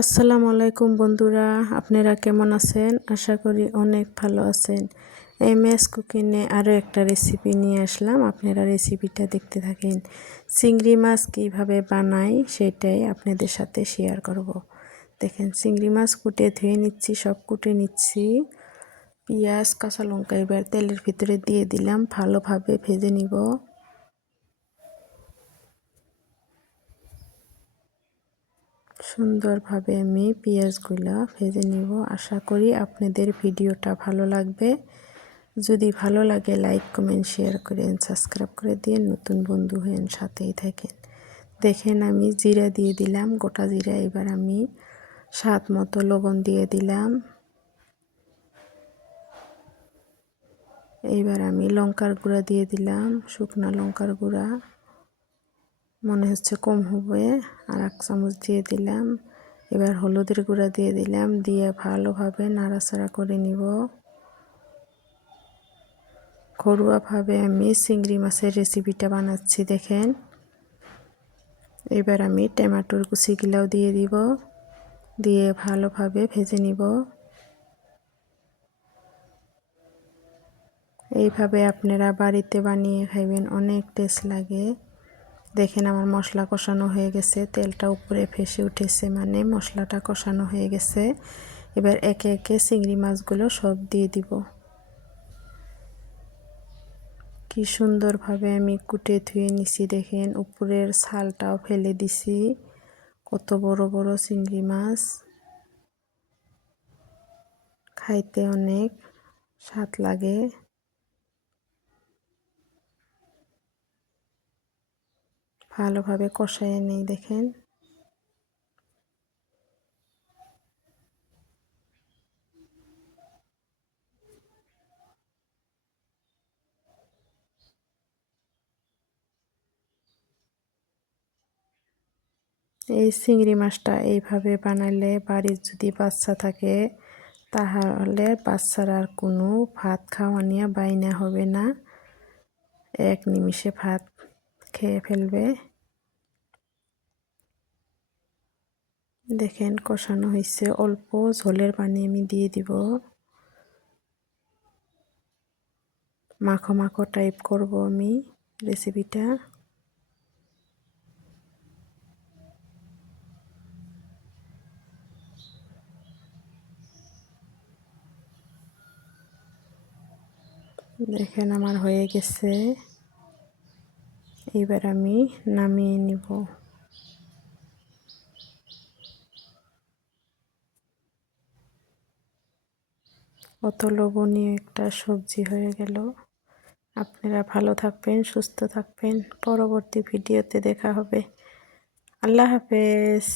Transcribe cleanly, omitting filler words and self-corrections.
আসসালামু আলাইকুম বন্ধুরা, আপনারা কেমন আছেন? আশা করি অনেক ভালো আছেন। এমএস কুকিংয়ে আরও একটা রেসিপি নিয়ে আসলাম, আপনারা রেসিপিটা দেখতে থাকেন। চিংড়ি মাছ কীভাবে বানাই সেটাই আপনাদের সাথে শেয়ার করব। দেখেন, চিংড়ি মাছ কুটে ধুয়ে নিচ্ছি, সব কুটে নিচ্ছি। পেঁয়াজ কাঁচা লঙ্কা এবার তেলের ভিতরে দিয়ে দিলাম, ভালোভাবে ভেজে নিব। সুন্দরভাবে আমি পেঁয়াজগুলো ভেজে নিব। আশা করি আপনাদের ভিডিওটা ভালো লাগবে। যদি ভালো লাগে লাইক কমেন্ট শেয়ার করেন, সাবস্ক্রাইব করে দিয়ে নতুন বন্ধু হন, সাথেই থাকেন। দেখেন, আমি জিরা দিয়ে দিলাম, গোটা জিরা। এবার আমি স্বাদ মতো লবণ দিয়ে দিলাম। এবার আমি লঙ্কার গুঁড়া দিয়ে দিলাম, শুকনা লঙ্কার গুঁড়া। মনে হচ্ছে কম হবে, আর 1 চামচ দিয়ে দিলাম। এবার হলুদের গুঁড়া দিয়ে দিলাম, দিয়ে ভালোভাবে নাড়াচাড়া করে নিব। ঘরোয়াভাবে আমি চিংড়ি মাছের রেসিপিটা বানাচ্ছি, দেখেন। এবার আমি টমেটোর কুচিগুলোও দিয়ে দিব, দিয়ে ভালোভাবে ভেজে নিব। এইভাবে আপনারা বাড়িতে বানিয়ে খাইবেন, অনেক টেস্ট লাগে। দেখেন, আমার মশলা কষানো হয়ে গেছে, তেলটা উপরে ভেসে উঠেছে, মানে মশলাটা কষানো হয়ে গেছে। এবার একে একে চিংড়ি মাছগুলো সব দিয়ে দিব। কি সুন্দরভাবে আমি কুটে ধুয়ে নিছি, দেখেন। উপরের ছালটাও ফেলে দিছি। কত বড় বড় চিংড়ি মাছ, খাইতে অনেক স্বাদ লাগে। ভালোভাবে কষায় নেই, দেখেন। এই চিংড়ি মাছটা এইভাবে বানালে, বাড়ির যদি বাচ্চা থাকে তাহলে বাচ্চারা আর কোনো ভাত খাওয়া নিয়ে বাইনা হবে না, এক নিমিষে ভাত খেয়ে ফেলবে। দেখেন, কষানো হয়েছে। অল্প ঝোলের পানি আমি দিয়ে দিব। মাখো মাখো টাইপ করব আমি রেসিপিটা। দেখেন, আমার হয়ে গেছে। এবার আমি নামিয়ে নিব। কত লোভনীয় একটা সবজি হয়ে গেল। আপনারা ভালো থাকবেন, সুস্থ থাকবেন। পরবর্তী ভিডিওতে দেখা হবে। আল্লাহ হাফেজ।